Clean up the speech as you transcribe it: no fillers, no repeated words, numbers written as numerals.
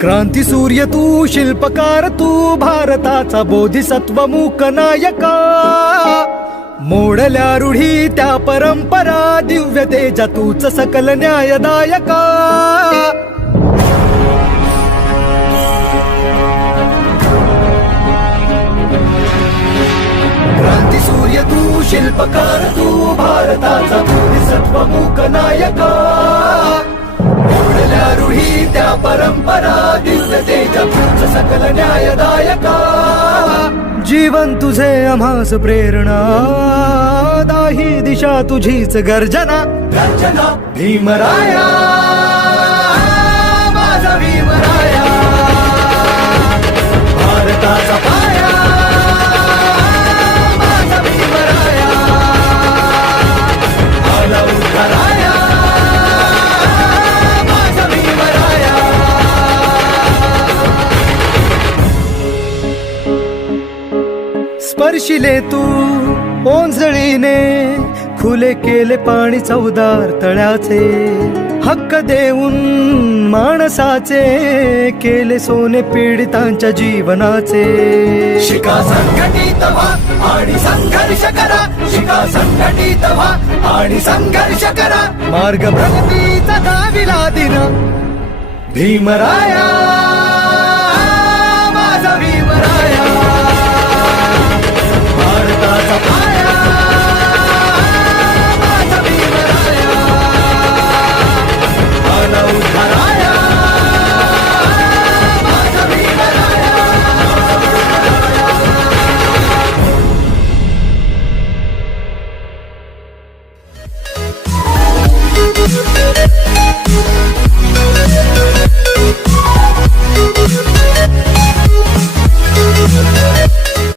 क्रांती सूर्य तू, शिल्पकार तू, भारताचा बोधिसत्व मूक नायका. मोडल्या रूढी त्या परंपरा, दिव्य तेजा तूच सकल न्यायदायका. क्रांती सूर्य तू, शिल्पकार तू, भारताचा बोधिसत्व मूक नायका. मोडल्या रूढी त्या परंपरा, दिव्य तेजा तूच सकल न्यायदायका. जीवन तुझे आम्हास प्रेरणा, दाही दिशा तुझीच गर्जना. गर्जना भीमराया, माझा भीमराया, भारताचा पाया, माझा भीमराया, आला उद्धाराया, माझा भीमराया. स्पर्शिले तू ओंजळीने, खुले केले पाणी चौदार तळ्याचे. हक्क देऊन माणसाचे, केले सोने पीडितांच्या जीवनाचे. शिका संघटित व्हा आणि संघर्ष करा, शिका संघटित व्हा आणि संघर्ष करा. मार्ग प्रगतीचा दाविला दिन भीमराया.